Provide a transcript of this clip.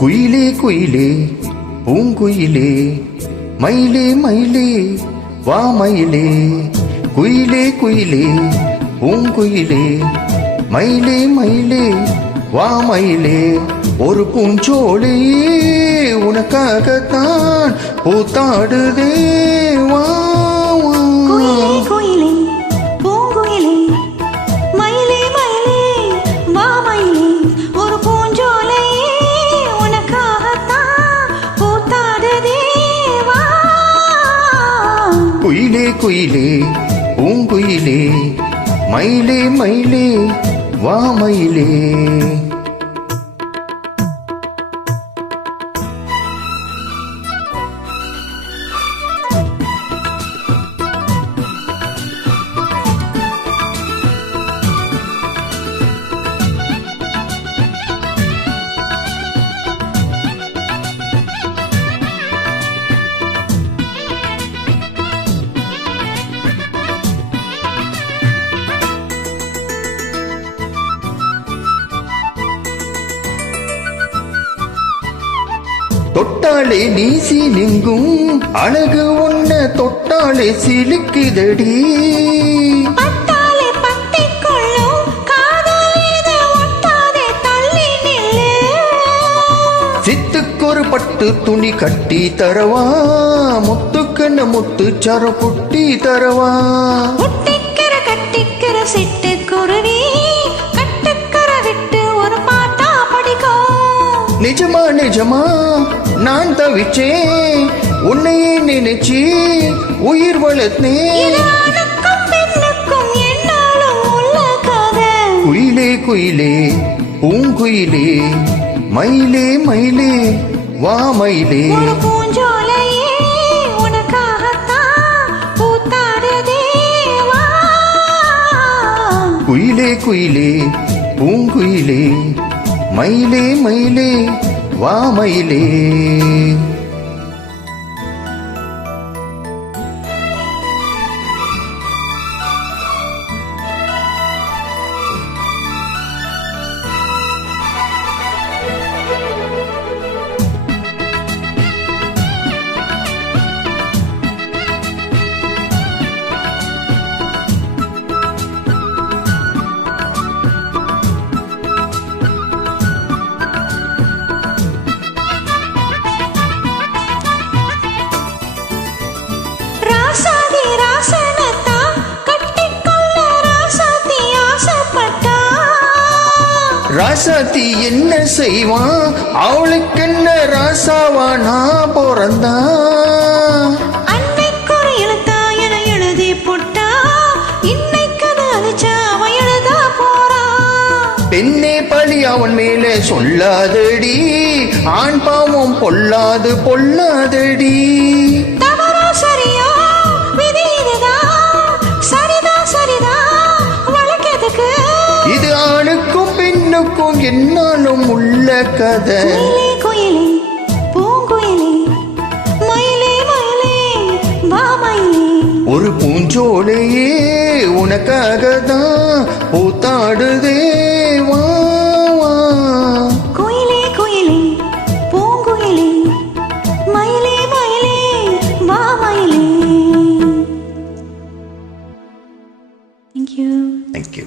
குயிலே குயிலே பூங்குயிலே மயிலே மயிலே வா மயிலே குயிலே குயிலே பூங்குயிலே மயிலே மயிலே வா மயிலே ஒரு பூஞ்சோலை உனக்காகத்தான் பூத்தாடுதே வா குயிலே பூங்குயிலே மயிலே மயிலே வா மயிலே ஒரு பூஞ்சோலை உனக்காகத்தான் பூத்தாடுதே வா குயிலே குயிலே பூங்குயிலே மயிலே மயிலே வா மயிலே தொட்டாலே நீசி நிங்கும் அழகு உன்ன தொட்டாலே சிலுக்குதடி பட்டாலே பட்டிக்கொள்ளும் காதலிது ஒட்டாதே தள்ளி நில்லு சித்துக்கொரு பட்டு துணி கட்டி தரவா முத்துக்கண்ண முத்து சர புட்டி தரவா ஒட்டிக்கிற கட்டிக்கிற சிட்டு குருவி கட்டுக்கர விட்டு ஒரு பாட்டா படிக்கும் நிஜமா நிஜமா நான் தவிச்சேன் உன்னையே நினைச்சி உயிர் வளர்த்தேன் குயிலே குயிலே பூங்குயிலே மயிலே மயிலே வா மயிலே பூஞ்சோலையே உனக்காகத்தான் பூத்தாடுதே வா குயிலே குயிலே பூங்குயிலே மயிலே மயிலே வா மயிலே ராசாத்தி என்ன செய்வான் அவளுக்கு என்ன ராசாவா நான் பிறந்தா அன்னைக்கு எழுத்தா என எழுதி போட்டா இன்னைக்கு அழிச்சா அவன் எழுதா போறா பெண்ணே பழி அவன் மேலே சொல்லாதடி ஆண் பாவம் பொல்லாது பொல்லாதடி தவறா சரியா விதி இதுதான் சரிதா சரிதா வழக்கெதுக்கு இது ஆணுக்கும் பெண்ணுக்கும் என்னாலும் உள்ள கதை குயிலே பூங்குயிலே மயிலே மயிலே வா மயிலே ஒரு பூஞ்சோலையே உனக்காக தான் பூத்தாடுதே வா குயிலே குயிலே பூங்குயிலே மயிலே மயிலே வா மயிலே. Thank you. Thank you.